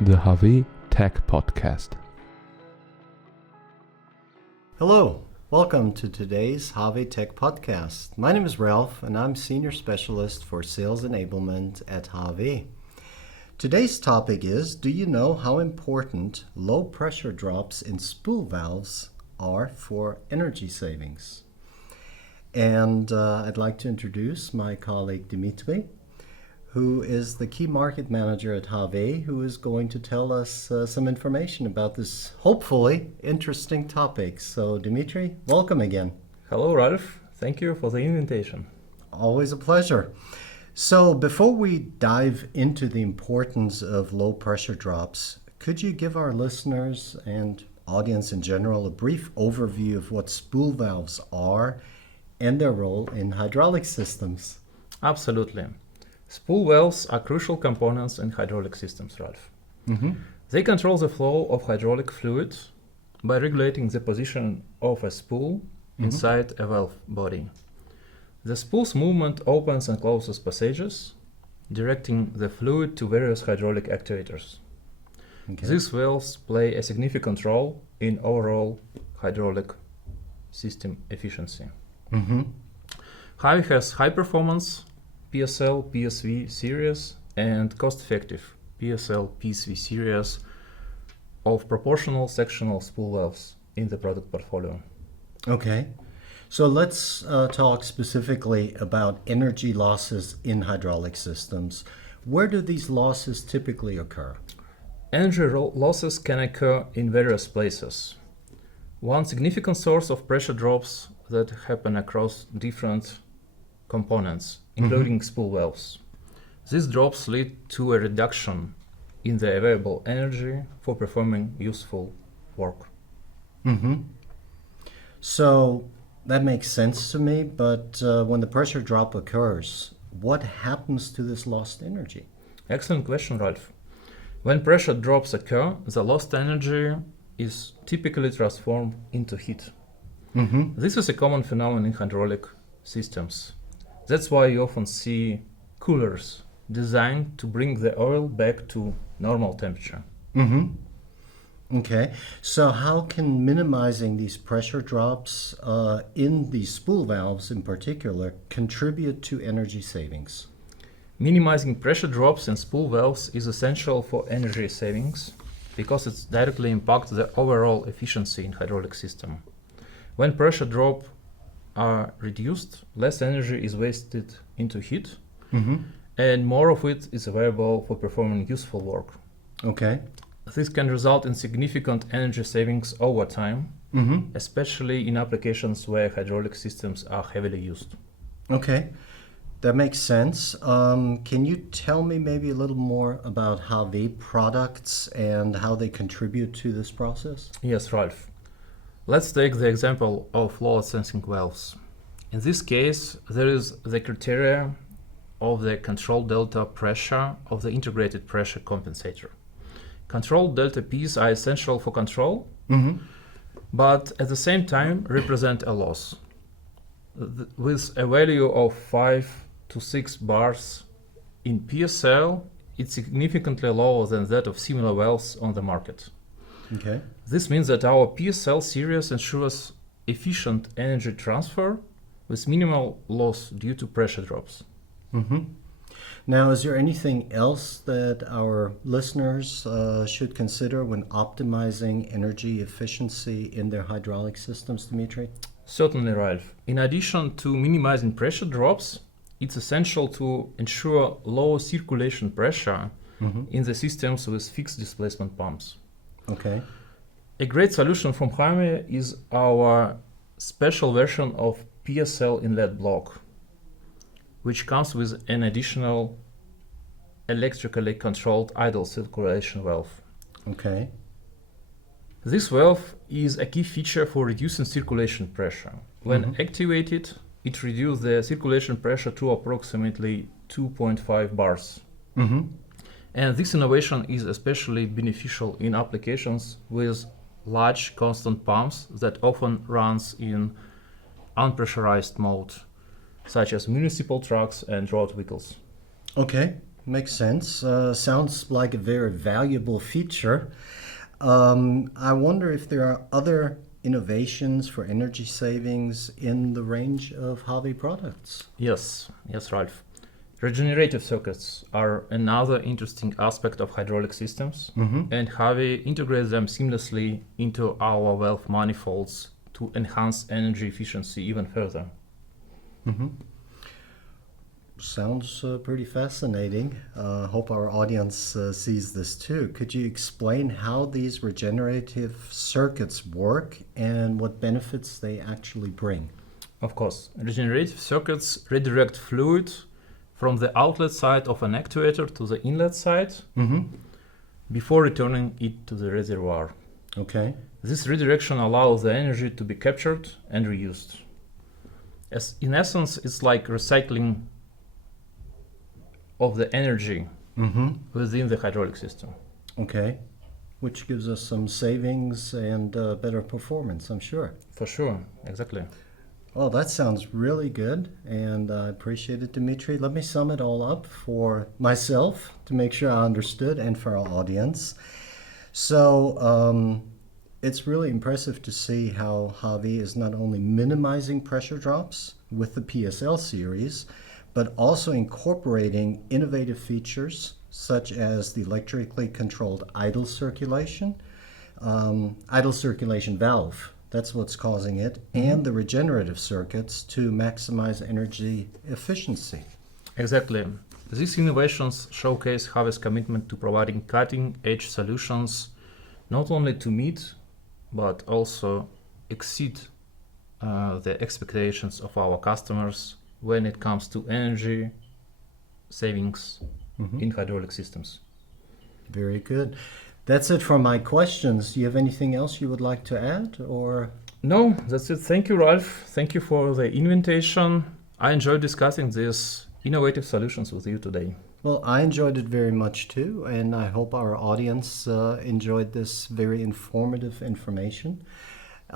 the HAWE Tech Podcast. Hello, welcome to today's HAWE Tech Podcast. My name is Ralph and I'm Senior Specialist for Sales Enablement at HAWE. Today's topic is, do you know how important low pressure drops in spool valves are for energy savings? And I'd like to introduce my colleague Dmitry, who is the Key Market Manager at HAWE, who is going to tell us some information about this hopefully interesting topic. So Dmitry, welcome again. Hello, Ralph. Thank you for the invitation. Always a pleasure. So before we dive into the importance of low pressure drops, could you give our listeners and audience in general a brief overview of what spool valves are and their role in hydraulic systems? Absolutely. Spool valves are crucial components in hydraulic systems, Ralph. They control the flow of hydraulic fluid by regulating the position of a spool inside a valve body. The spool's movement opens and closes passages, directing the fluid to various hydraulic actuators. Okay. These valves play a significant role in overall hydraulic system efficiency. HAWE has high-performance PSL, PSV series and cost-effective PSL, PSV series of proportional sectional spool valves in the product portfolio. Okay. So let's talk specifically about energy losses in hydraulic systems. Where do these losses typically occur? Energy losses can occur in various places. One significant source of pressure drops that happen across different components, including spool valves. These drops lead to a reduction in the available energy for performing useful work. So that makes sense to me, but when the pressure drop occurs, what happens to this lost energy? Excellent question, Ralph. When pressure drops occur, the lost energy is typically transformed into heat. This is a common phenomenon in hydraulic systems. That's why you often see coolers designed to bring the oil back to normal temperature. Okay, so how can minimizing these pressure drops in these spool valves in particular contribute to energy savings? Minimizing pressure drops in spool valves is essential for energy savings because it directly impacts the overall efficiency in hydraulic system. When pressure drop are reduced, less energy is wasted into heat, and more of it is available for performing useful work. Okay. This can result in significant energy savings over time, especially in applications where hydraulic systems are heavily used. Okay, that makes sense. Can you tell me maybe a little more about HAWE products and how they contribute to this process? Yes, Ralph. Let's take the example of load sensing valves. In this case, there is the criteria of the control delta pressure of the integrated pressure compensator. Control delta P's are essential for control, but at the same time represent a loss. With a value of 5 to 6 bars in PSL, it's significantly lower than that of similar valves on the market. Okay. This means that our PSL series ensures efficient energy transfer with minimal loss due to pressure drops. Now, is there anything else that our listeners should consider when optimizing energy efficiency in their hydraulic systems, Dmitry? Certainly, Ralph. In addition to minimizing pressure drops, it's essential to ensure low circulation pressure in the systems with fixed displacement pumps. Okay. A great solution from HAWE is our special version of PSL inlet block, which comes with an additional electrically controlled idle circulation valve. Okay. This valve is a key feature for reducing circulation pressure. When activated, it reduces the circulation pressure to approximately 2.5 bars. And this innovation is especially beneficial in applications with large constant pumps that often runs in unpressurized mode, such as municipal trucks and road vehicles. Okay. makes sense. Sounds like a very valuable feature. I wonder if there are other innovations for energy savings in the range of HAWE products. Yes, Ralph. Regenerative circuits are another interesting aspect of hydraulic systems, and HAWE integrates them seamlessly into our valve manifolds to enhance energy efficiency even further. Sounds pretty fascinating. Hope our audience sees this too. Could you explain how these regenerative circuits work and what benefits they actually bring? Of course, regenerative circuits redirect fluid from the outlet side of an actuator to the inlet side before returning it to the reservoir. Okay. This redirection allows the energy to be captured and reused. In essence, it's like recycling of the energy within the hydraulic system. Okay. Which gives us some savings and better performance, I'm sure. For sure, exactly. Oh, that sounds really good, and I appreciate it, Dmitry. Let me sum it all up for myself to make sure I understood and for our audience. So it's really impressive to see how HAWE is not only minimizing pressure drops with the PSL series, but also incorporating innovative features such as the electrically controlled idle circulation valve. That's what's causing it, and the regenerative circuits to maximize energy efficiency. Exactly. These innovations showcase HAWE's commitment to providing cutting-edge solutions, not only to meet, but also exceed the expectations of our customers when it comes to energy savings in hydraulic systems. Very good. That's it for my questions. Do you have anything else you would like to add, or? No, that's it. Thank you, Ralph. Thank you for the invitation. I enjoyed discussing these innovative solutions with you today. Well, I enjoyed it very much too, and I hope our audience enjoyed this very informative information.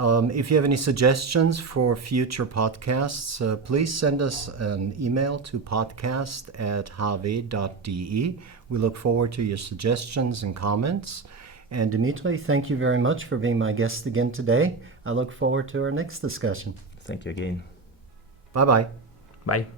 If you have any suggestions for future podcasts, please send us an email to podcast@hawe.de. We look forward to your suggestions and comments. And Dmitry, thank you very much for being my guest again today. I look forward to our next discussion. Thank you again. Bye-bye. Bye.